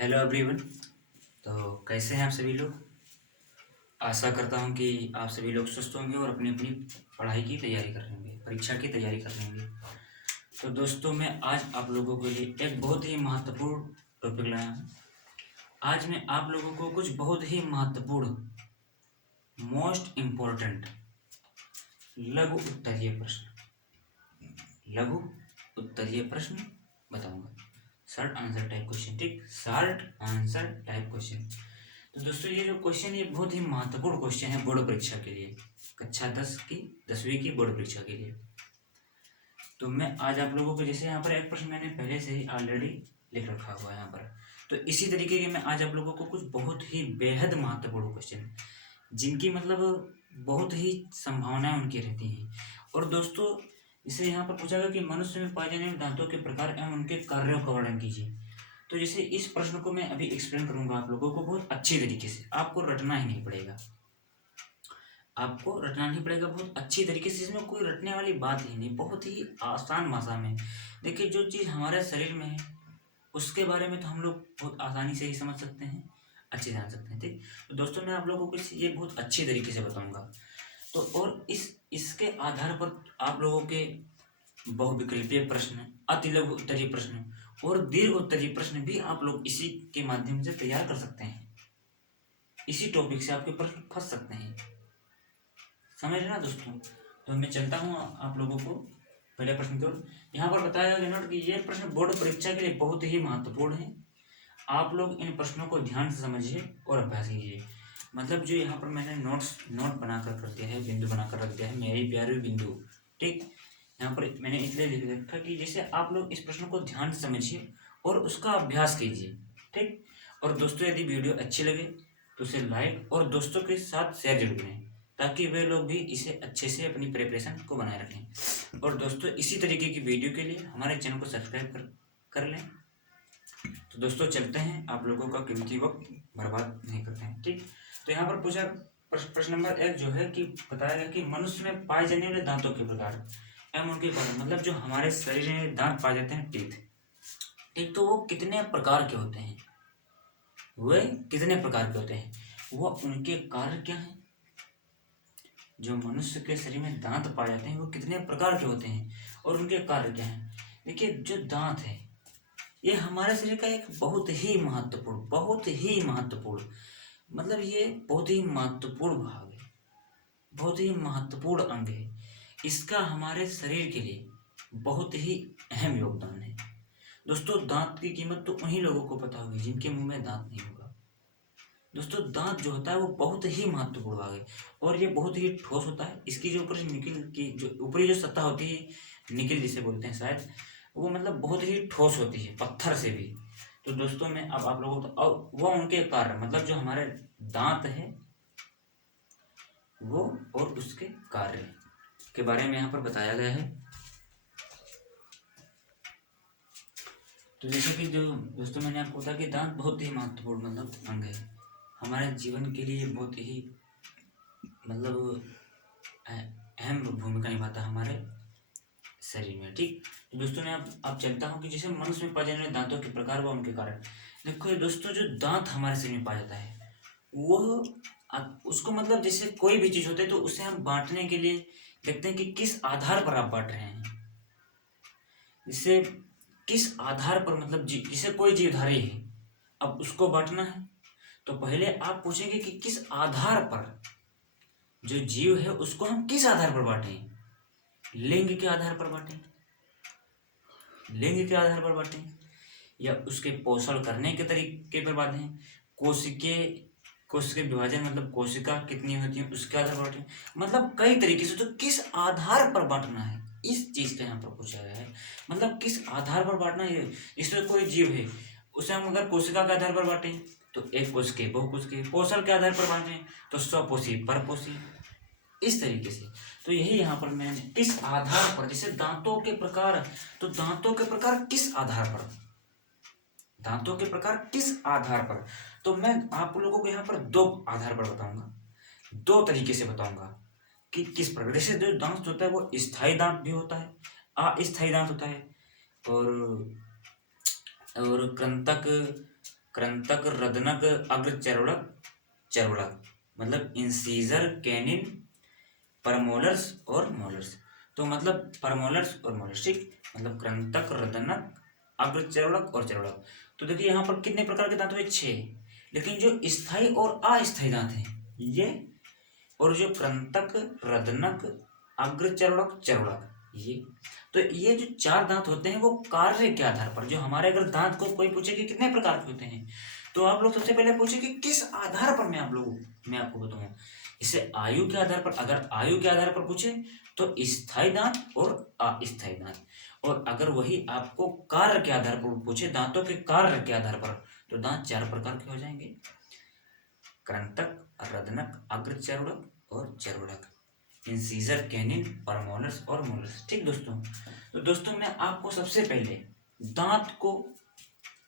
Hello everyone. तो कैसे हैं आप सभी लोग। आशा करता हूं कि आप सभी लोग स्वस्थ होंगे और अपनी अपनी पढ़ाई की तैयारी कर रहे होंगे, परीक्षा की तैयारी कर रहे होंगे। तो दोस्तों, मैं आज आप लोगों के लिए एक बहुत ही महत्वपूर्ण टॉपिक लाया हूं। आज मैं आप लोगों को कुछ बहुत ही महत्वपूर्ण, मोस्ट इम्पोर्टेंट लघु उत्तरीय प्रश्न बताऊंगा। शॉर्ट आंसर टाइप क्वेश्चन, ठीक, शॉर्ट आंसर टाइप क्वेश्चन। तो दोस्तों, ये जो क्वेश्चन, ये बहुत ही महत्वपूर्ण क्वेश्चन है बोर्ड परीक्षा के लिए, कक्षा 10वीं की बोर्ड परीक्षा के लिए। तो मैं आज आप लोगों को, जैसे यहाँ पर एक प्रश्न मैंने पहले से ही ऑलरेडी लिख रखा हुआ है यहाँ पर, तो इसी तरीके के मैं आज आप लोगों को कुछ बहुत ही बेहद महत्वपूर्ण क्वेश्चन, जिनकी मतलब बहुत ही संभावनाएं उनकी रहती हैं। और दोस्तों, इसे यहाँ पर पूछा गया कि मनुष्य में पाए जाने वाले दांतों के प्रकार एवं उनके कार्यों का वर्णन कीजिए। तो जैसे इस प्रश्न को मैं अभी एक्सप्लेन करूंगा आप लोगों को बहुत अच्छी तरीके से, आपको रटना ही नहीं पड़ेगा, बहुत अच्छी तरीके से। इसमें कोई रटने वाली बात ही नहीं, बहुत ही आसान भाषा में। देखिए, जो चीज़ हमारे शरीर में है उसके बारे में तो हम लोग बहुत आसानी से ही समझ सकते हैं, अच्छे जान सकते हैं, ठीक। तो दोस्तों, मैं आप लोगों को ये बहुत अच्छी तरीके से बताऊंगा। तो और इसके आधार पर आप लोगों के बहुविकल्पीय प्रश्न, अति लघु उत्तरीय प्रश्न और दीर्घ उत्तरीय प्रश्न भी आप लोग इसी के माध्यम से तैयार कर सकते हैं। इसी टॉपिक से आपके प्रश्न फंस सकते हैं, समझ ना दोस्तों। तो मैं चलता हूँ आप लोगों को पहले प्रश्न की ओर। यहाँ पर बताया गया नोट कि ये प्रश्न बोर्ड परीक्षा के लिए बहुत ही महत्वपूर्ण है। आप लोग इन प्रश्नों को ध्यान से समझिए और अभ्यास कीजिए। मतलब जो यहाँ पर मैंने नोट बनाकर रख दिया है, बिंदु बनाकर रख दिया है, मेरी प्यारी बिंदु, ठीक। यहाँ पर मैंने इसलिए लिख रखा कि जैसे आप लोग इस प्रश्न को ध्यान से समझिए और उसका अभ्यास कीजिए, ठीक। और दोस्तों, यदि वीडियो अच्छी लगे तो उसे लाइक और दोस्तों के साथ शेयर जरूर करें, ताकि वे लोग भी इसे अच्छे से अपनी प्रिपरेशन को बनाए रखें। और दोस्तों, इसी तरीके की वीडियो के लिए हमारे चैनल को सब्सक्राइब कर लें। तो दोस्तों, चलते हैं, आप लोगों का कीमती वक्त बर्बाद नहीं करते हैं, ठीक। तो यहाँ पर पूछा प्रश्न नंबर 1 जो है कि बताया गया कि मनुष्य में पाए जाने वाले दांतों के प्रकार एवं उनके कारण, मतलब जो हमारे शरीर में दांत पाए जाते हैं, टीथ, ठीक, तो वो कितने प्रकार के होते हैं, वो उनके कार्य क्या हैं। जो मनुष्य के शरीर में दांत पाए जाते हैं वो कितने प्रकार के होते हैं और उनके कार्य क्या हैं। देखिए, जो दांत है ये हमारे शरीर का एक बहुत ही महत्वपूर्ण, मतलब ये बहुत ही महत्वपूर्ण भाग है, बहुत ही महत्वपूर्ण अंग है। इसका हमारे शरीर के लिए बहुत ही अहम योगदान है। दोस्तों, दांत की कीमत तो उन्हीं लोगों को पता होगी जिनके मुंह में दांत नहीं होगा। दोस्तों, दांत जो होता है वो बहुत ही महत्वपूर्ण भाग है और ये बहुत ही ठोस होता है। इसकी जो ऊपरी निकल की जो ऊपरी जो सतह होती है, निकल जिसे बोलते हैं शायद, वो मतलब बहुत ही ठोस होती है, पत्थर से भी। तो दोस्तों, मैं अब आप लोगों को अब वो उनके कार्य, मतलब जो हमारे दांत है वो और उसके कार्य के बारे में यहाँ पर बताया गया है। तो जैसे कि जो दोस्तों मैंने आपको बताया कि दांत बहुत ही महत्वपूर्ण मतलब अंग है, हमारे जीवन के लिए बहुत ही मतलब अहम भूमिका निभाता है हमारे शरीर में, ठीक। तो दोस्तों, मैं अब चलता हूँ कि जैसे मनुष्य में पाए जाने वाले दांतों के प्रकार व उनके कारण। देखो दोस्तों, जो दांत हमारे शरीर में पाया जाता है वो उसको मतलब जैसे कोई भी चीज होती है तो उसे हम बांटने के लिए देखते हैं कि किस आधार पर आप बांट रहे हैं। जिससे किस आधार पर, मतलब जिसे कोई जीवधारी है, अब उसको बांटना है तो पहले आप पूछेंगे कि किस आधार पर, जो जीव है उसको हम किस आधार पर बांटें। लिंग के आधार पर बांटें, या उसके पोषण करने के तरीके पर बांटें, कोशिका विभाजन, मतलब कोशिका कितनी होती है उसके आधार पर बांटें, मतलब कई तरीके से। तो किस आधार पर बांटना है, इस चीज का यहाँ पर पूछा गया है। मतलब किस आधार पर बांटना है। इसमें कोई जीव है उसे हम अगर कोशिका के आधार पर बांटें तो एक कोशिकीय, बहुकोशिकीय, पोषण के आधार पर बांटें तो स्वपोषी, परपोषी, इस तरीके से। तो यही यहाँ पर मैंने किस आधार पर, जैसे दांतों के प्रकार, तो दांतों के प्रकार किस आधार पर, तो मैं आप लोगों को यहाँ पर 2 आधार पर बताऊंगा, 2 तरीके से बताऊंगा कि किस प्रकार। जैसे जो दांत होता है वो स्थायी दांत भी होता है, अस्थायी दांत होता है, और कृंतक कृंतक, रदनक, अग्र चर्वणक, चर्वणक, मतलब इंसीजर, कैनिन, परमोलर्स और मोलर्स। तो मतलब परमोलर्स और मोलर्स, ठीक, मतलब कृंतक, रदनक, अग्र चर्वणक और चर्वणक। तो देखिए यहाँ पर कितने प्रकार के दांत हुए, 6। लेकिन जो स्थायी और अस्थायी दांत हैं ये, और जो कृंतक, रदनक, अग्र चर्वणक, चर्वणक, ये, तो ये जो 4 दांत होते हैं वो कार्य के आधार पर, जो हमारे अगर दांत को कोई पूछे कि कितने प्रकार के होते हैं, तो आप लोग सबसे पहले पूछे कि किस आधार पर, मैं आपको बताऊं। इसे आयु के आधार पर, अगर आयु के आधार पर पूछे तो स्थायी दांत और अस्थायी दांत, और अगर वही आपको कार्य के आधार पर पूछे, दांतों के कार्य के आधार पर, तो दांत 4 प्रकार के हो जाएंगे, कृंतक, रदनक, अग्र चर्वणक और चर्वणक, इंसीजर, कैनिन, परमोलर्स और मोलर्स। ठीक दोस्तों, तो दोस्तों मैं आपको सबसे पहले दांत को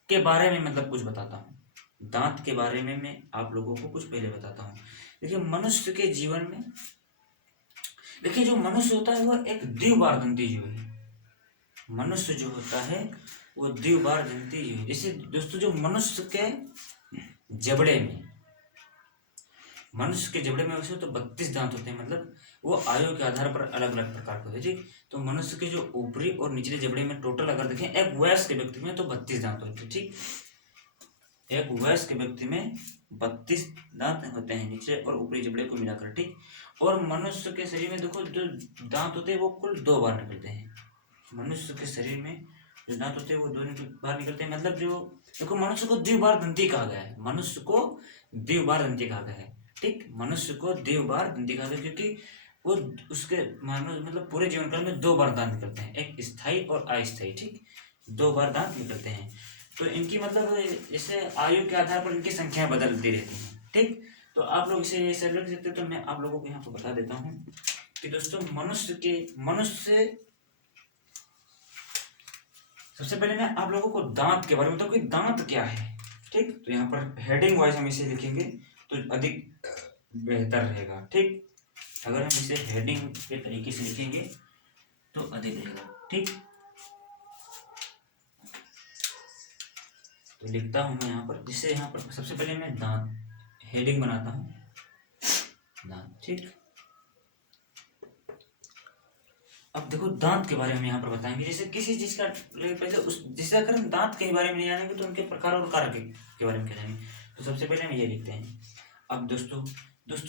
के बारे में मतलब कुछ बताता हूँ। दांत के बारे में मैं आप लोगों को कुछ पहले बताता हूँ। देखिए मनुष्य के जीवन में, देखिए जो मनुष्य होता है वह एक द्विबारदंती जीव है। मनुष्य जो होता है वो द्विबारदंती जीव है। जैसे दोस्तों जो मनुष्य के जबड़े में, मनुष्य के जबड़े में वैसे तो 32 दांत होते हैं, मतलब वो आयु के आधार पर अलग अलग प्रकार के होते हैं, ठीक। तो मनुष्य के जो ऊपरी और निचले जबड़े में टोटल अगर देखें एक वयस्क व्यक्ति में तो 32 दांत होते हैं, ठीक। एक वयस्क व्यक्ति में 32 दांत होते हैं, निचले और ऊपरी जबड़े को मिलाकर, ठीक। और मनुष्य के शरीर में देखो जो दांत होते हैं वो कुल 2 बार निकलते हैं। मनुष्य के शरीर में जो दांत होते हैं वो 2 बार निकलते हैं, मतलब जो देखो मनुष्य को द्विबारदंती कहा गया है, मनुष्य को द्विबारदंती कहा गया है, ठीक। मनुष्य को द्विबारदंती कहा गया क्योंकि वो उसके मानो मतलब पूरे जीवन काल में 2 बार दांत निकलते हैं, एक स्थायी और अस्थायी, ठीक। 2 बार दांत निकलते हैं। तो इनकी मतलब जैसे आयु के आधार पर इनकी संख्या बदलती रहती है, ठीक। तो आप लोग इसे ऐसे रख सकते हो। तो मैं आप लोगों को यहाँ पर बता देता हूँ कि दोस्तों मनुष्य सबसे पहले मैं आप लोगों को दांत के बारे में बताऊँ कि दांत क्या है, ठीक। तो यहाँ पर हेडिंग वाइज हम इसे लिखेंगे तो अधिक बेहतर रहेगा, ठीक। अगर हम इसे हेडिंग के तरीके से लिखेंगे तो अधिक रहेगा, ठीक। तो लिखता हूँ मैं यहाँ पर, जिससे यहाँ पर सबसे पहले मैं दांत हेडिंग बनाता हूँ, दांत, ठीक। अब देखो दांत के बारे में यहाँ पर बताएंगे, जैसे किसी चीज का पहले उस, जैसे अगर हम दांत के बारे में नहीं जानेंगे तो उनके प्रकार और कार्य के बारे में क्या जानेंगे। तो सबसे पहले हम ये लिखते हैं। अब दोस्तों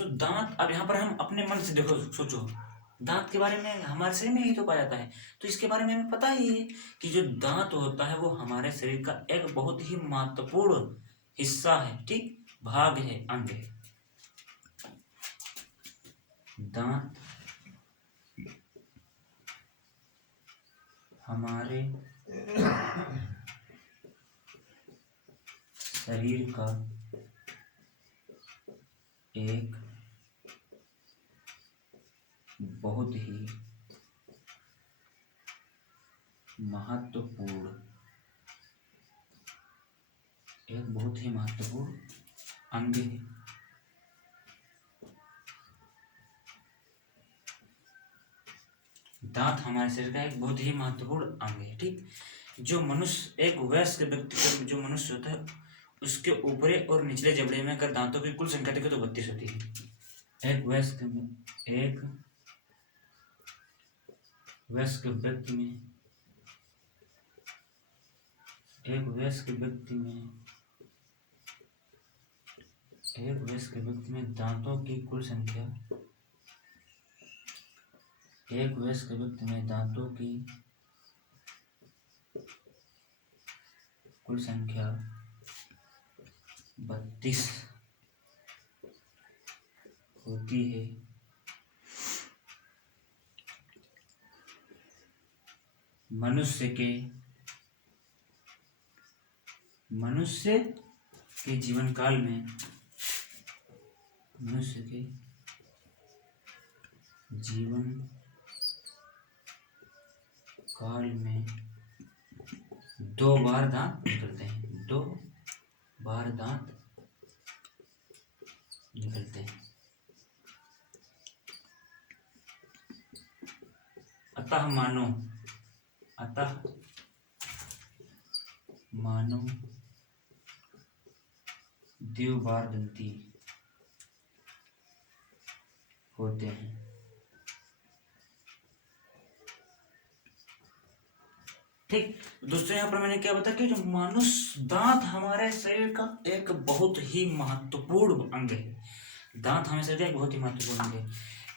दांत, अब यहाँ पर हम अपने मन से देखो सोचो, दांत के बारे में हमारे शरीर में ही तो पाया जाता है, तो इसके बारे में हमें पता ही है कि जो दांत होता है वो हमारे शरीर का एक बहुत ही महत्वपूर्ण हिस्सा है, ठीक, भाग है, अंग है। दांत हमारे शरीर का एक बहुत ही महत्वपूर्ण अंग है। दांत हमारे शरीर का एक बहुत ही महत्वपूर्ण अंग है, ठीक। जो मनुष्य, एक वयस्क व्यक्ति का जो मनुष्य होता है उसके ऊपरी और निचले जबड़े में अगर दांतों की कुल संख्या देखो तो 32 होती है। एक वयस्क व्यक्ति में एक वयस्क व्यक्ति में दांतों की कुल संख्या, एक वयस्क व्यक्ति में दांतों की कुल संख्या 32 होती है। मनुष्य के जीवन काल में, मनुष्य के जीवन काल में 2 बार दांत निकलते हैं, 2 बार दांत निकलते हैं। अतः मानो द्विबार दंती होते हैं। ठीक दोस्तों, यहाँ पर मैंने क्या बताया कि जो मनुष्य दांत हमारे शरीर का एक बहुत ही महत्वपूर्ण अंग है। दांत हमारे शरीर का एक बहुत ही महत्वपूर्ण अंग है।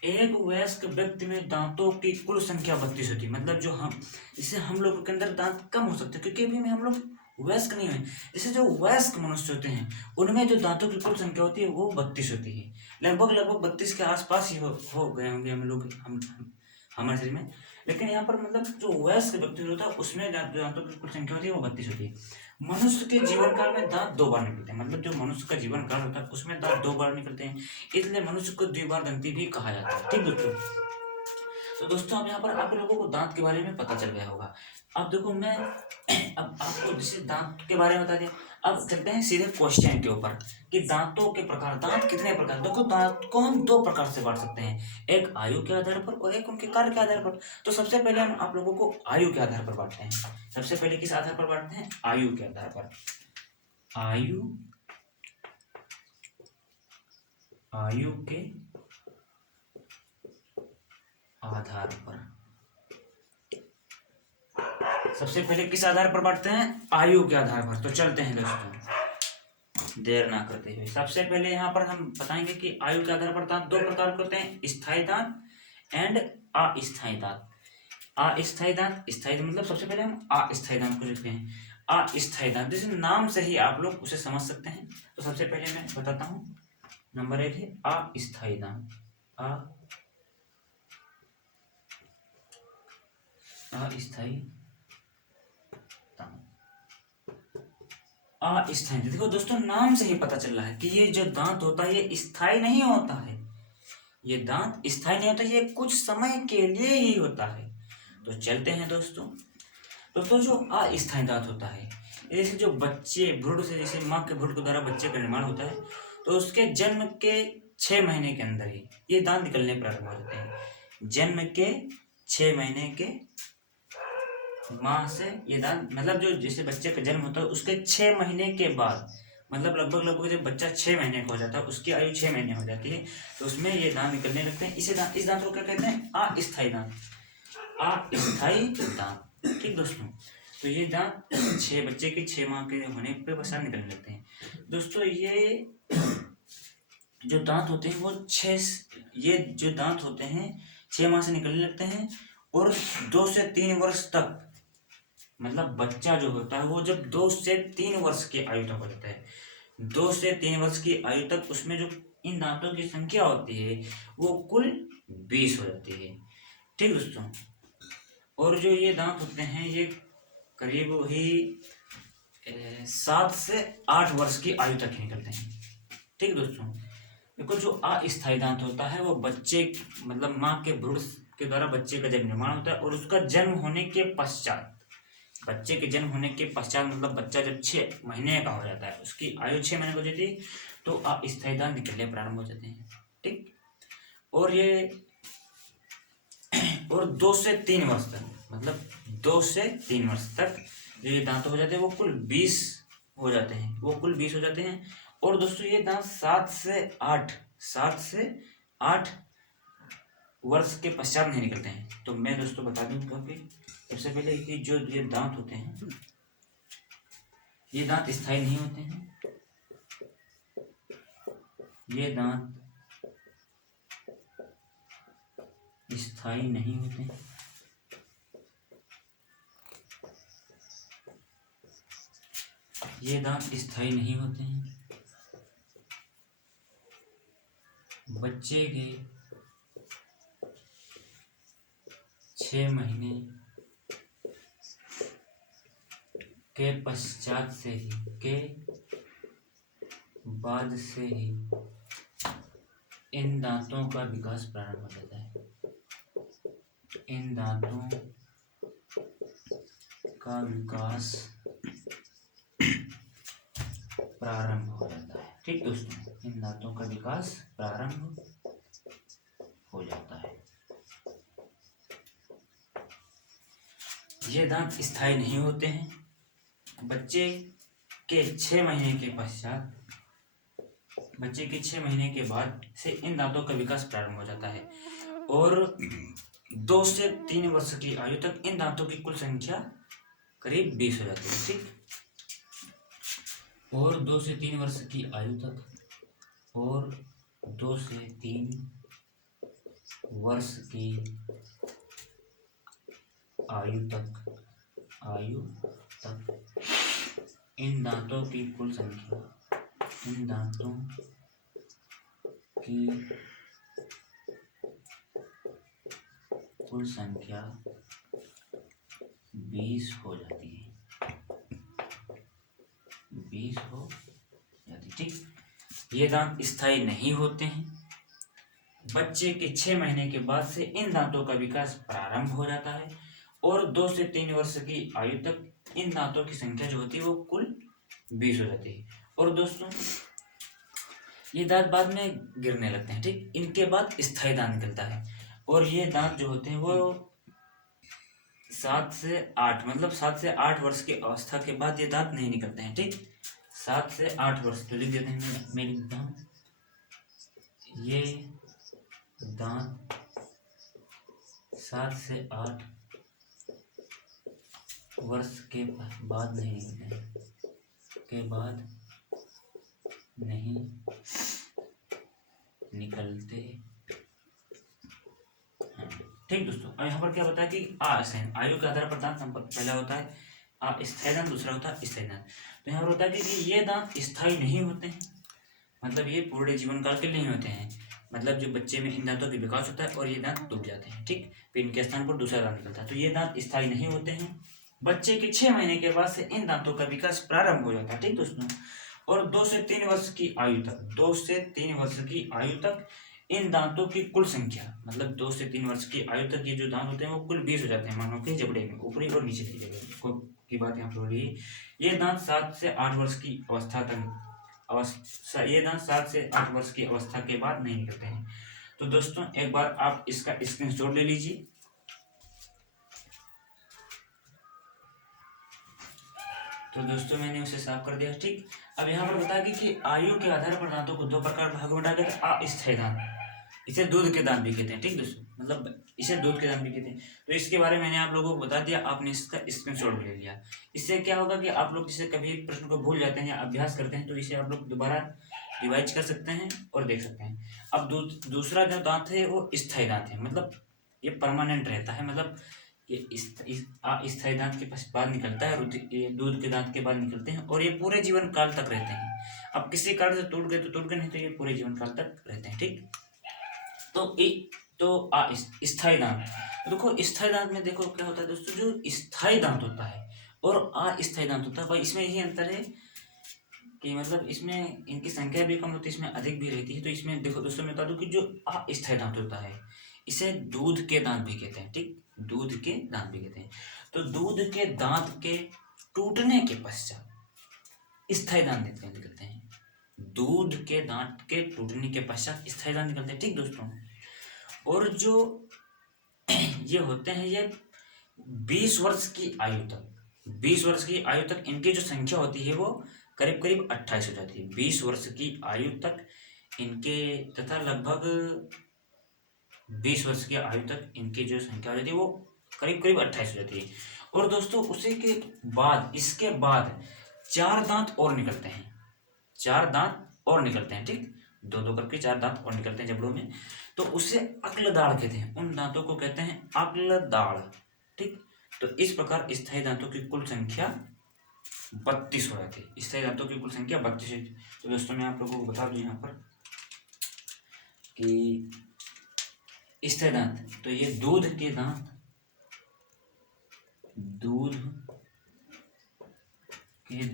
एक वयस्क व्यक्ति में दांतों की कुल संख्या 32 होती है। मतलब जो हम इससे हम लोगों के अंदर दांत कम हो सकते हैं क्योंकि अभी में हम लोग वयस्क नहीं हुए। जैसे जो वयस्क मनुष्य होते हैं उनमें जो दांतों की कुल संख्या होती है वो 32 होती है। लगभग 32 के आसपास ही हो गए होंगे हम लोग हमारे शरीर में। लेकिन यहाँ पर मतलब जो वयस्क व्यक्ति होता है उसमें दांतों की कुल संख्या होती है वो 32 होती है। मनुष्य के जीवन काल में दांत 2 बार निकलते हैं। मतलब जो मनुष्य का जीवन काल होता है उसमें दांत 2 बार निकलते हैं, इसलिए मनुष्य को द्विबार दंती भी कहा जाता है। ठीक दोस्तों, तो दोस्तों अब यहाँ पर आप लोगों को दांत के बारे में पता चल गया होगा। अब देखो मैं अब आपको जैसे दांत के बारे में बता दिया, अब चलते हैं सीधे क्वेश्चन के ऊपर कि दांतों के प्रकार। दांत कितने प्रकार? देखो दांत को हम 2 प्रकार से बांट सकते हैं, एक आयु के आधार पर और एक उनके कार्य के आधार पर। तो सबसे पहले हम आप लोगों को आयु के आधार पर बांटते हैं। सबसे पहले किस आधार पर बांटते हैं? आयु के आधार पर। आयु के आधार पर सबसे पहले किस आधार पर बांटते हैं? आयु के आधार पर। तो चलते हैं दोस्तों देर ना करते हुए। सबसे पहले यहाँ पर हम बताएंगे कि आयु के आधार पर दांत 2 प्रकार के होते हैं, स्थायी दांत एंड अस्थायी दांत। अस्थायी दांत, स्थायी मतलब सबसे पहले हम अस्थायी दांत को लिखते हैं। अस्थायी दांत जैसे नाम से ही आप लोग उसे समझ सकते हैं। तो सबसे पहले मैं बताता हूँ, नंबर 1 है अस्थायी दांत। अस्थायी अस्थायी। देखो दोस्तों नाम से ही पता चल रहा है कि ये जो दांत होता है ये स्थायी नहीं होता है। ये दांत स्थायी नहीं होता, ये कुछ समय के लिए ही होता है। तो चलते हैं दोस्तों जो अस्थायी दांत होता है, जैसे जो बच्चे भ्रूण से, जैसे माँ के भ्रूण के द्वारा बच्चे का निर्माण होता है तो उसके जन्म के 6 महीने के अंदर ही ये दांत निकलने प्रारंभ हो जाते हैं। जन्म के 6 महीने के माँ से ये दांत, मतलब जो जैसे बच्चे का जन्म होता है उसके 6 महीने के बाद, मतलब लगभग जब बच्चा 6 महीने का हो जाता है, उसकी आयु 6 महीने हो जाती है, तो उसमें ये दांत निकलने लगते हैं। इस दांत को क्या कहते हैं? अस्थायी दांत। अस्थायी दांत। ठीक दोस्तों, तो ये दांत बच्चे के 6 माह के होने पे पश्चात निकलने लगते हैं। दोस्तों ये जो दांत होते हैं वो ये जो दांत होते हैं 6 माह से निकलने लगते हैं और 2 से 3 वर्ष तक, मतलब बच्चा जो होता है वो जब 2 से 3 वर्ष की आयु तक हो जाता है, 2 से 3 वर्ष की आयु तक उसमें जो इन दांतों की संख्या होती है वो कुल 20 हो जाती है। ठीक दोस्तों, और जो ये दांत होते हैं ये करीब ही 7 से 8 वर्ष की आयु तक ही निकलते हैं। ठीक दोस्तों, देखो जो अस्थायी दांत होता है वो बच्चे, मतलब माँ के भ्रूण के द्वारा बच्चे का जब निर्माण होता है और उसका जन्म होने के पश्चात, बच्चे के जन्म होने के पश्चात मतलब बच्चा जब 6 महीने का हो जाता है, उसकी आयु 6 महीने हो जाती है, तो अस्थायी दांत निकलने प्रारंभ हो जाते हैं। ठीक, और ये और 2 से 3 वर्ष तक, मतलब 2 से 3 वर्ष तक जो ये दांत हो जाते हैं वो कुल 20 हो जाते हैं, और दोस्तों ये दांत 7 से 8 वर्ष के पश्चात नहीं निकलते हैं। तो मैं दोस्तों बता दूं कि सबसे पहले कि जो ये दांत होते हैं ये दांत स्थायी नहीं होते हैं। ये दांत स्थायी नहीं होते हैं। ये दांत स्थायी नहीं होते हैं। बच्चे के 6 महीने के पश्चात से ही, के बाद से ही इन दांतों का विकास प्रारंभ हो जाता है। इन दांतों का विकास प्रारंभ हो जाता है। ठीक दोस्तों, इन दांतों का विकास प्रारंभ हो जाता है। ये दांत स्थायी नहीं होते हैं। बच्चे के 6 महीने के पश्चात बच्चे के 6 महीने के बाद से इन दांतों का विकास प्रारंभ हो जाता है और 2 से 3 वर्ष की आयु तक इन दांतों की कुल संख्या करीब 20 हो जाती है। ठीक, और 2 से 3 वर्ष की आयु तक और 2 से 3 वर्ष की आयु तक इन दांतों की कुल संख्या 20 हो जाती है। ठीक, ये दांत स्थायी नहीं होते हैं। बच्चे के 6 महीने के बाद से इन दांतों का विकास प्रारंभ हो जाता है और 2 से 3 वर्ष की आयु तक इन दांतों की संख्या जो होती है वो कुल 20 हो जाती है। और दोस्तों, ये दांत बाद में गिरने लगते हैं। ठीक, इनके बाद स्थायी दांत निकलता है और ये दांत जो होते हैं वो 7 से 8 मतलब 7 से 8 वर्ष की अवस्था के बाद ये दांत नहीं निकलते हैं। ठीक, 7 से 8 वर्ष, तो लिख देते हैं, मैं लिखता हूँ, ये दांत 7 से 8 वर्ष के बाद नहीं निकलते हैं, ठीक दोस्तों, अब यहाँ पर क्या होता है कि आयु के आधार पर दांत पहला होता है अस्थायी दांत, दूसरा होता है स्थायी दांत। तो यहाँ पर होता है कि ये दांत स्थायी नहीं होते हैं, मतलब ये पूरे जीवन काल के लिए नहीं होते हैं। मतलब जो बच्चे में इन दांतों का विकास होता है और ये दांत टूट जाते हैं। ठीक, फिर इनके स्थान पर दूसरा दांत निकलता है। तो ये दांत स्थायी नहीं होते हैं। बच्चे के 6 महीने के बाद से इन दांतों का विकास प्रारंभ हो जाता है। ठीक दोस्तों, और 2 से 3 वर्ष की आयु तक इन दांतों की कुल संख्या, मतलब 2 से 3 वर्ष की आयु तक ये जो दांत होते हैं वो कुल 20 हो जाते हैं मानव के जबड़े में, ऊपरी और नीचे की जगह की बात यहाँ पर हो रही है। ये दांत 7 से 8 वर्ष की अवस्था के बाद नहीं निकलते हैं। तो दोस्तों, एक बार आप इसका स्क्रीनशॉट ले लीजिए। तो दोस्तों, मैंने उसे साफ कर दिया। ठीक, अब यहाँ पर बता कि आयु के आधार पर दांतों को 2 प्रकार भागों में बांटा गया है। अस्थायी दांत, इसे दूध के दांत भी कहते हैं। ठीक दोस्तों, मतलब इसे दूध के दांत भी कहते हैं। तो इसके बारे में मैंने आप लोगों को बता दिया, आपने इसका स्क्रीनशॉट भी ले लिया। इससे क्या होगा कि आप लोग जैसे कभी प्रश्न को भूल जाते हैं या अभ्यास करते हैं तो इसे आप लोग दोबारा रिवाइज कर सकते हैं और देख सकते हैं। अब दूसरा जो दांत है वो स्थायी दांत है, मतलब ये परमानेंट रहता है, मतलब ये स्थायी दांत के बाद निकलता है और ये दूध के दांत के बाद निकलते हैं और ये पूरे जीवन काल तक रहते हैं। अब किसी कारण से टूट गए तो टूट गए, नहीं तो ये पूरे जीवन काल तक रहते हैं। ठीक, तो स्थायी दांत, देखो स्थायी दांत में देखो क्या होता है दोस्तों, जो स्थायी दांत होता है और अस्थायी दांत होता है भाई, इसमें यही अंतर है कि मतलब इसमें इनकी संख्या भी कम होती है, इसमें अधिक भी रहती है। तो इसमें देखो दोस्तों, मैं बता दूं कि जो अस्थायी दांत होता है इसे दूध के दांत भी कहते हैं। ठीक, दूध के दांत भी कहते हैं। तो दूध के दांत के टूटने के पश्चात स्थायी दांत निकलते हैं। दूध के दांत के टूटने के पश्चात स्थायी दांत निकलते हैं। ठीक दोस्तों, और जो ये होते हैं ये 20 वर्ष की आयु तक इनकी जो संख्या होती है वो करीब 28 हो जाती है। 20 वर्ष की आयु तक इनके तथा लगभग 20 वर्ष की आयु तक इनकी जो संख्या हो जाती है वो करीब 28 हो जाती है। और दोस्तों, उसी के बाद इसके बाद 4 दांत और निकलते हैं। 4 दांत और निकलते हैं। ठीक, 2-2 करके 4 दांत और निकलते हैं जबड़ों में। तो उसे अक्लदाड़ कहते हैं, उन दांतों को कहते हैं अक्लदाड़। ठीक, तो इस प्रकार स्थायी दांतों की कुल संख्या 32 हो जाती है। स्थायी दांतों की कुल संख्या 32 है। तो दोस्तों, मैं आप लोगों को बता दूं यहाँ पर कि स्थायी दांत, तो ये दूध के दांत, दूध के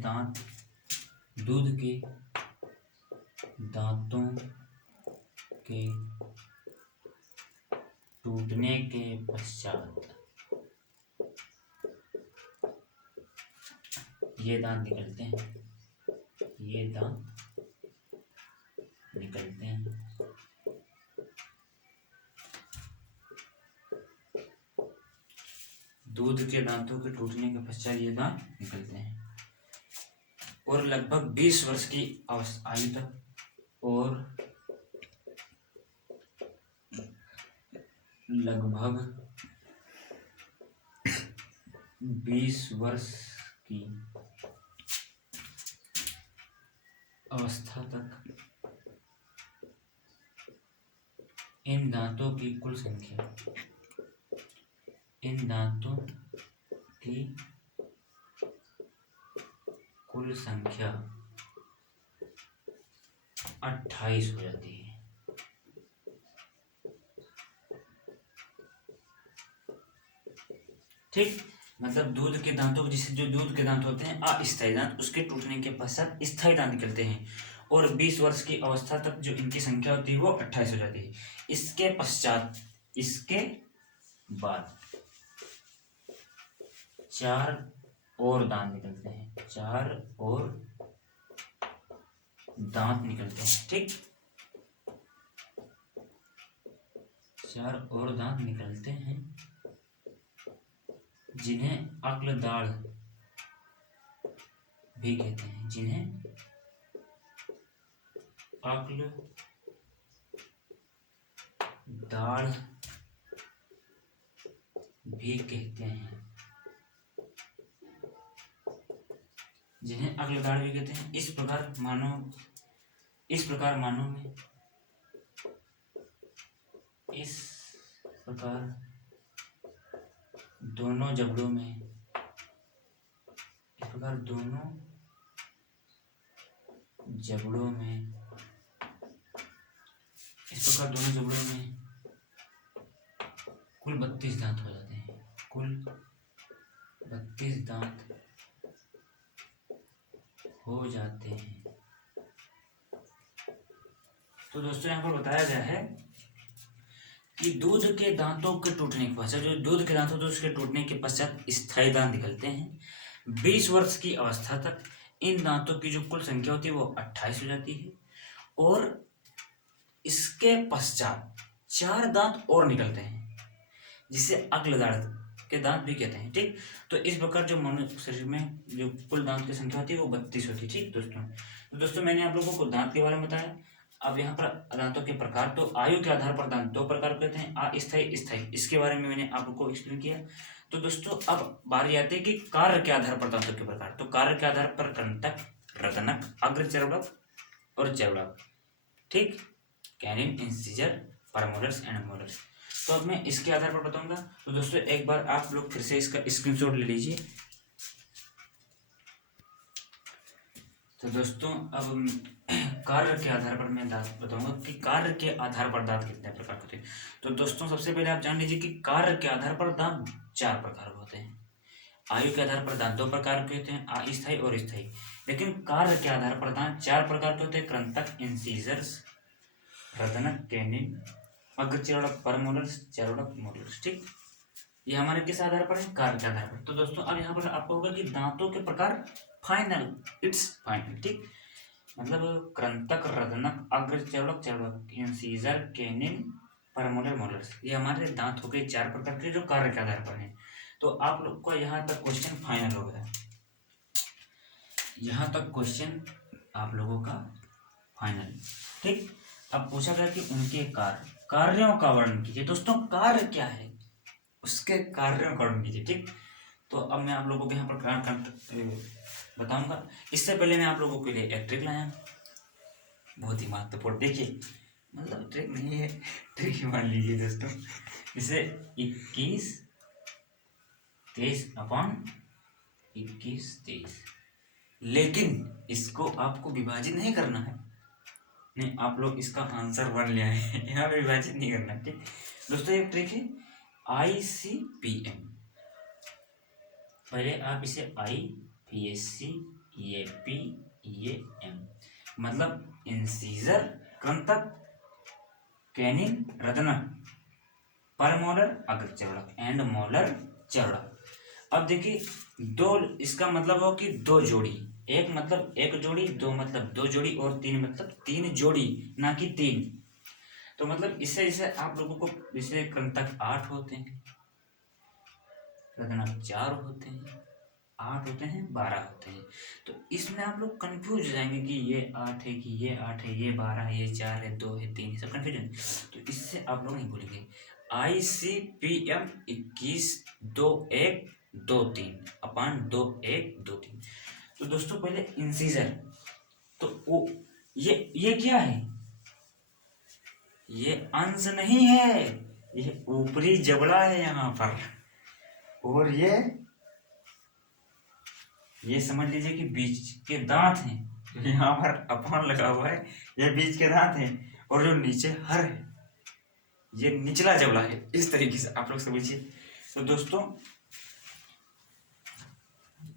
दांतों के टूटने के पश्चात ये दांत निकलते हैं। दूध के दांतों के टूटने के पश्चात ये दांत निकलते हैं और लगभग 20 वर्ष की आयु तक और लगभग 20 वर्ष की अवस्था तक इन दांतों की कुल संख्या 28 हो जाती है। ठीक, मतलब दूध के दांतों जिससे जो दूध के दांत होते हैं अस्थायी दांत, उसके टूटने के पश्चात स्थायी दांत निकलते हैं और 20 वर्ष की अवस्था तक जो इनकी संख्या होती है वो 28 हो जाती है। इसके पश्चात, इसके बाद 4 और दांत निकलते हैं, 4 और दांत निकलते हैं। ठीक, 4 और दांत निकलते हैं जिन्हें अक्ल दाढ़ भी कहते हैं, जिन्हें अक्ल दाढ़ भी कहते हैं, जिन्हें अक्ल दाढ़ भी कहते हैं। इस प्रकार दोनों जबड़ों में कुल 32 दांत हो जाते हैं, कुल 32 दांत हो जाते हैं। तो दोस्तों यहाँ पर बताया गया है कि दूध के दांतों के टूटने के पश्चात, जो दूध के दांत होते हैं उसके टूटने के पश्चात स्थायी दांत निकलते हैं। 20 वर्ष की अवस्था तक इन दांतों की जो कुल संख्या होती है वो 28 हो जाती है और इसके पश्चात 4 दांत और निकलते हैं जिसे अग्ल दाढ़ के दांत भी कहते हैं। ठीक, तो इस प्रकार जो मनुष्य शरीर में जो कुल दांत की संख्या होती है वो 32 होती है। ठीक दोस्तों, तो दोस्तों मैंने आप लोगों को दांत के बारे में बताया। अब यहाँ पर दांतों के प्रकार, तो आयु के आधार पर दांत 2 प्रकार के होते हैं, अस्थायी, स्थायी, इसके बारे में मैंने आप लोग को एक्सप्लेन किया। तो दोस्तों अब बारी आती है कि कार्य के आधार पर दांतों के प्रकार। तो कार्य के आधार पर कृंतक, रदनक, अग्रचर्वक और चर्वक। ठीक, कैनिन, इंसिजर, परमोलर्स एंड मोलर्स। तो अब मैं इसके आधार पर बताऊंगा। तो दोस्तों एक बार आप लोग फिर से इसका स्क्रीनशॉट ले लीजिए। तो दोस्तों अब कार्य के आधार पर मैं दांत बताऊंगा कि कार्य के आधार पर दांत कितने प्रकार के होते हैं। तो दोस्तों सबसे पहले आप जान लीजिए कि कार्य के आधार पर दांत 4 प्रकार के होते हैं। आयु के आधार पर दांत 2 प्रकार के होते हैं, अस्थायी और स्थायी। लेकिन कार्य के आधार पर दांत 4 प्रकार के होते हैं, कृंतक, इंसीजर्स, रदनक, कैनिन, अग्रचर्वक, परमोलर्स, चर्वक, मोलर्स। ठीक, ये हमारे किस आधार पर है? कार्य के आधार पर। तो दोस्तों अब यहाँ पर आपको होगा कि दांतों के प्रकार फाइनल, इट्स फाइनल। ठीक, मतलब कृंतक, रदनक, अग्रचर्वक, चर्वक, इंसीजर, कैनिन, परमोलर, मोलर्स, ये हमारे दांत हो गए 4 प्रकार के जो कार्य के आधार पर हैं। तो आप लोग का यहाँ तक क्वेश्चन फाइनल हो गया, यहाँ तक क्वेश्चन आप लोगों का फाइनल। ठीक, अब पूछा गया कि उनके कार्यों का वर्णन कीजिए। दोस्तों कार्य क्या है, उसके कार्यों का वर्णन कीजिए। ठीक, तो अब मैं आप लोगों के यहाँ पर बताऊंगा। इससे पहले मैं आप लोगों के लिए एक ट्रिक लाया, बहुत ही महत्वपूर्ण। देखिए, मतलब ट्रिक नहीं है, ट्रिक ही मान लीजिए दोस्तों। इसे 21 23 अपॉन 21 23, लेकिन इसको आपको विभाजित नहीं करना है। नहीं, आप लोग इसका आंसर 1 ले आए, यहाँ पे विभाजित नहीं करना। ठीक दोस्तों, एक ट्रिक है ICPM। पहले आप इसे IPSCEAPEAM, मतलब इंसीजर, कृंतक, कैनिन, रदनक, परमोलर, अग्रचर्वक एंड मोलर, चर्वक। अब देखिए, 2 इसका मतलब हो कि 2 जोड़ी, 1 मतलब 1 जोड़ी, 2 मतलब 2 जोड़ी और 3 मतलब 3 जोड़ी, ना कि 3। तो मतलब इससे जैसे आप लोगों को, जैसे कृंतक 8 होते हैं, रदनक 4 होते हैं, 8 होते हैं, 12 होते हैं। तो इसमें आप लोग कंफ्यूज हो जाएंगे कि ये 8 है, कि ये 8 है, ये 12 है, ये 4 है, 2 है, 3 है, सब कंफ्यूजन। तो इससे आप लोग नहीं बोलेंगे। ICPM 21 2123 तो दोस्तों पहले इंसीजर, तो वो ये क्या है? ये अंश नहीं है, ये ऊपरी जबड़ा है यहाँ पर। और ये समझ लीजिए कि बीच के दांत हैं, जो यहाँ पर अपान लगा हुआ है, ये बीच के दांत हैं। और जो नीचे हर है, ये निचला जबड़ा है। इस तरीके से आप लोग समझिए। तो दोस्तों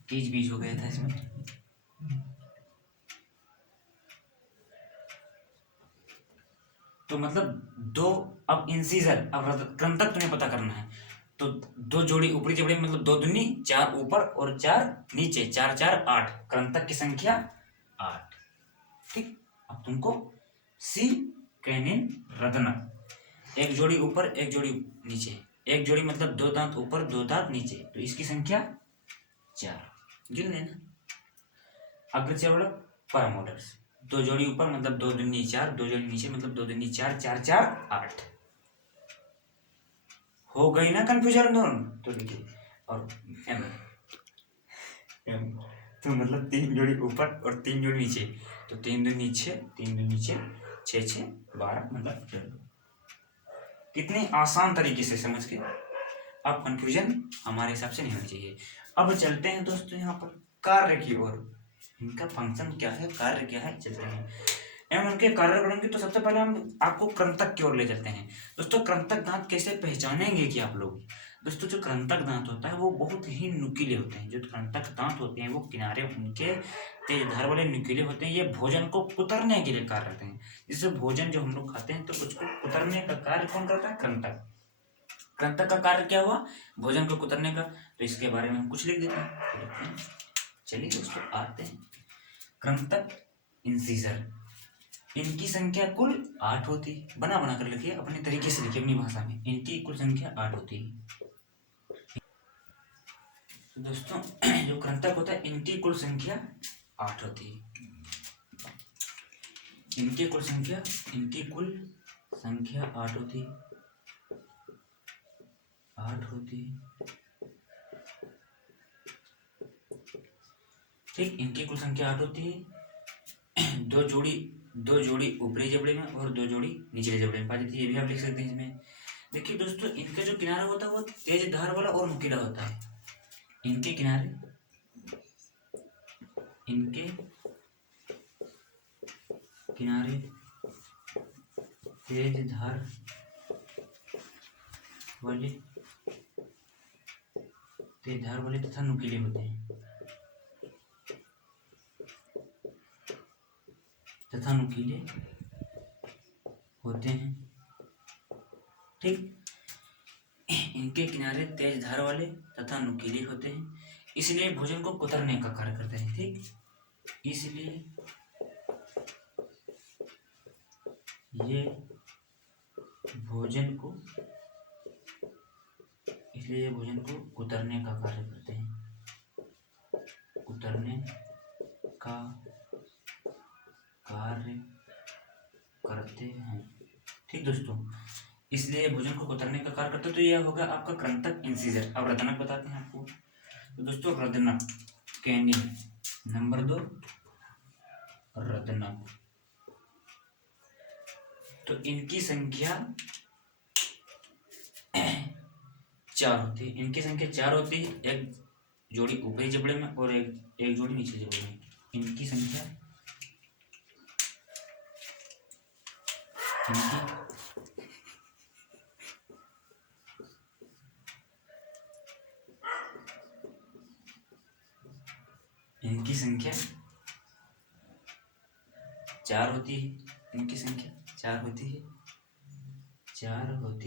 बीच बीच हो गया था इसमें। तो मतलब दो, अब इंसीजर, अब कृंतक तुम्हें पता करना है। तो 2 जोड़ी ऊपरी जबड़े, मतलब 2 दूनी 4 ऊपर और 4 नीचे, 4 4 8, कृंतक की संख्या 8। ठीक, अब तुमको सी कैनिन रदनक, एक जोड़ी ऊपर एक जोड़ी नीचे, एक जोड़ी मतलब 2 दांत ऊपर 2 दांत नीचे, तो इसकी संख्या 4 गिन लेना। अग्रचर्वक पैरामोटर्स, 2 जोड़ी ऊपर मतलब 2 दूनी 4, 2 जोड़ी नीचे मतलब 2 दूनी 4, 4 4 8। हो गई ना कंफ्यूजन दोनों? तो देखिए, और एम तो मतलब 3 जोड़ी ऊपर और 3 जोड़ी नीचे, तो 3 दूनी 6, 3 दूनी 6, 6 6 12 मतलब 12। कितने आसान तरीके से समझ के, अब कंफ्यूजन हमारे हिसाब से नहीं होनी चाहिए। अब चलते हैं दोस्तों यहाँ पर कार्य की ओर। इनका फंक्शन क्या है, कार्य क्या है, चलते हैं एवं उनके कार्य पढ़ेंगे। तो सबसे पहले हम आपको कृंतक की ओर ले चलते हैं। दोस्तों कृंतक दांत कैसे पहचानेंगे कि आप लोग? दोस्तों जो कृंतक दांत होता है वो बहुत ही नुकीले होते हैं। जो कृंतक दांत होते हैं वो किनारे उनके तेजधार वाले नुकीले होते हैं। ये भोजन को कुतरने के लिए कार्य करते हैं। जिससे भोजन जो हम लोग खाते हैं तो उसको कुतरने का कार्य कौन करता है? कृंतक। कृंतक का कार्य क्या हुआ? भोजन को कुतरने का। तो इसके बारे में हम कुछ लिख देते हैं। चलिए दोस्तों आते हैं। कृंतक इंसीजर, इनकी संख्या कुल 8 होती है। बना बना कर लिखिए, अपने तरीके से लिखिए, अपनी भाषा में। इनकी कुल संख्या 8 होती है। तो दोस्तों जो कृंतक होता है इनकी कुल संख्या 8 होती है। इनकी कुल संख्या 8 होती है। 8 होती है। ठीक, इनकी कुल संख्या 8 होती है। 2 जोड़ी ऊपरी जबड़े में और 2 जोड़ी निचले जबड़े में पाई जाती है। ये भी आप लिख सकते हैं इसमें। देखिए दोस्तों इनका जो किनारा होता है वो तेज धार वाला और नुकीला होता है। इनके किनारे तेज धार वाले तथा नुकीले होते हैं। ठीक, इनके किनारे तेज धार वाले तथा नुकीले होते हैं, इसलिए भोजन को कुतरने का कार्य करते हैं। ठीक, इसलिए ये भोजन को कुतरने का कार्य करते हैं। ठीक दोस्तों, इसलिए भोजन को कुतरने का कार्य करते हैं। तो यह होगा आपका कृंतक इंसीजर। अब रदनक बताते हैं आपको। तो दोस्तों रदनक कैनिन, नंबर 2 रदनक। तो इनकी संख्या 4 होती है। इनकी संख्या 4 होती है। एक जोड़ी ऊपरी जबड़े में और एक जोड़ी नीचे जबड़े में। इनकी संख्या इनकी संख्या 4 होती है। इनकी संख्या 4 होती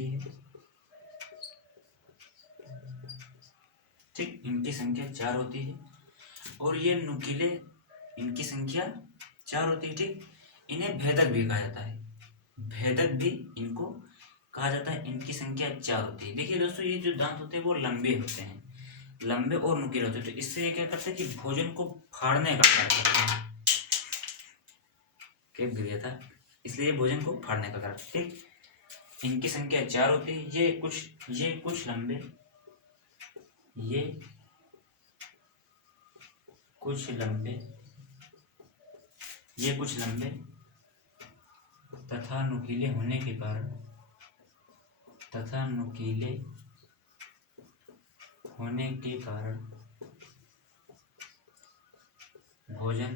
है। ठीक, इनकी संख्या 4 होती है। और ये नुकीले, इनकी संख्या 4 होती है। ठीक, इन्हें भेदक भी कहा जाता है। भेदक भी इनको कहा जाता है। इनकी संख्या 4 होती है। देखिए दोस्तों ये जो दांत होते हैं वो लंबे होते हैं। लंबे और नुकीले होते हैं, तो इससे ये क्या करते हैं कि भोजन को फाड़ने का कार्य करते हैं। क्या गिर गया था, इसलिए भोजन को फाड़ने का कार्य, ठीक। इनकी संख्या 4 होती है। ये कुछ लंबे, ये कुछ लंबे, ये कुछ लंबे तथा नुकीले होने के कारण भोजन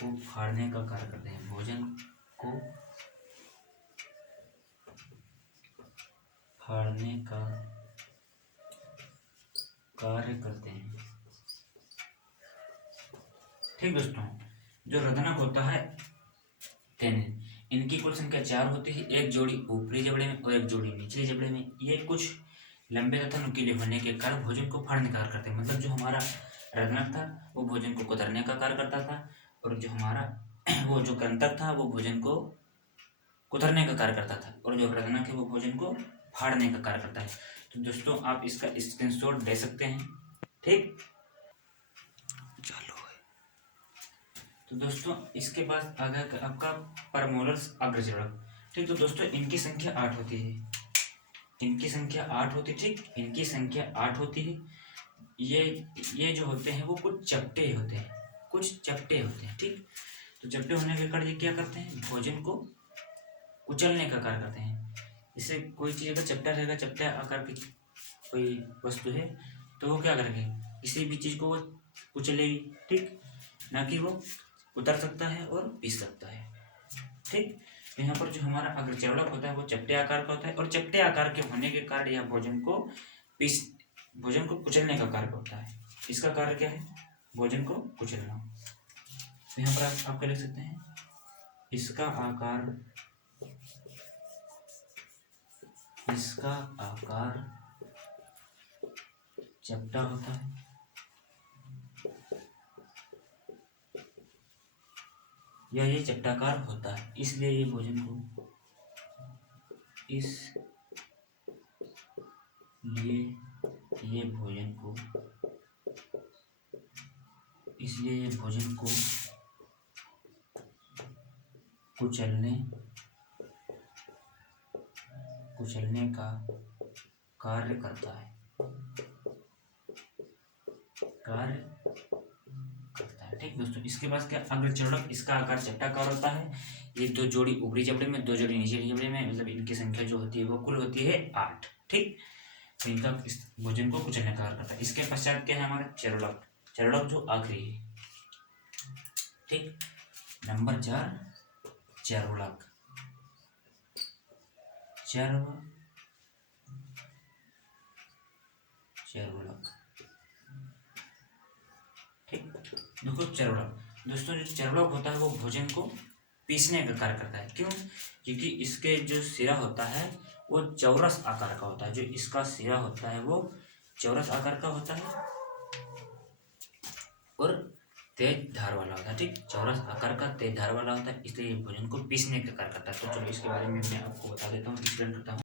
को फाड़ने का कार्य करते हैं। भोजन को फाड़ने का कार्य करते हैं, ठीक दोस्तों। जो रदनक होता है टेनिन, इनकी कुल संख्या 4 होती है। एक जोड़ी ऊपरी जबड़े में और एक जोड़ी निचले जबड़े में। ये कुछ लंबे तथा नुकीले होने के कारण भोजन को फाड़ने का कार्य करते हैं। मतलब जो हमारा रदनक था वो भोजन को कुतरने का कार्य करता था, और जो हमारा वो जो कृंतक था वो भोजन को कुतरने का कार्य करता था, और जो रदनक है वो भोजन को फाड़ने का कार्य करता है। तो दोस्तों आप इसका स्क्रीनशॉट दे सकते हैं, ठीक। तो दोस्तों इसके बाद आ गया आपका परमोलर्स अग्रचरणक, ठीक। तो दोस्तों इनकी संख्या 8 होती है। इनकी संख्या 8 होती है, ठीक। इनकी संख्या 8 होती है। ये जो होते हैं वो कुछ चपटे होते हैं, ठीक। तो चपटे होने के कारण ये क्या करते हैं, भोजन को कुचलने का कार्य करते हैं। जैसे कोई चीज़ अगर चपटा रहेगा, चपटा आकार की कोई वस्तु है, तो वो क्या करेंगे, किसी भी चीज़ को वो कुचलेगी, ठीक। ना कि वो उतर सकता है और पीस सकता है, ठीक। तो यहाँ पर जो हमारा अग्रचरणक होता है वो चपटे आकार का होता है, और चपटे आकार के होने के कारण यह भोजन को कुचलने का कार्य होता है। इसका कार्य क्या है, भोजन को कुचलना। तो यहाँ पर आप क्या लिख सकते हैं, इसका आकार चपटा होता है, या ये चपटाकार होता है, इसलिए ये भोजन को कुचलने का कार्य करता है, ठीक दोस्तों। इसके बाद क्या, अग्रचरणक, इसका आकार चपटाकार होता है। ये 2 जोड़ी ऊपरी जबड़े में, 2 जोड़ी निचले जबड़े में, मतलब इनकी संख्या जो होती है वो कुल होती है 8, ठीक। तो इनका इस भोजन को कुचलने का कार्य करता है। इसके पश्चात क्या है हमारा चरणक जो आखिरी है, ठीक। नंबर 4 चर्वलक, ठीक। देखो चर्वलक, दोस्तों जो चर्वलक होता है वो भोजन को पीसने का कार्य करता है। क्यों, क्योंकि इसके जो सिरा होता है वो चौरस आकार का होता है। जो इसका सिरा होता है वो चौरस आकार का होता है और तेज धार वाला होता है, ठीक। चौरस आकार का तेज धार वाला होता है, इसलिए भोजन को पीसने का कार्य करता है। तो चलो इसके बारे में मैं आपको बता देता हूँ, एक्सप्लेन करता हूँ।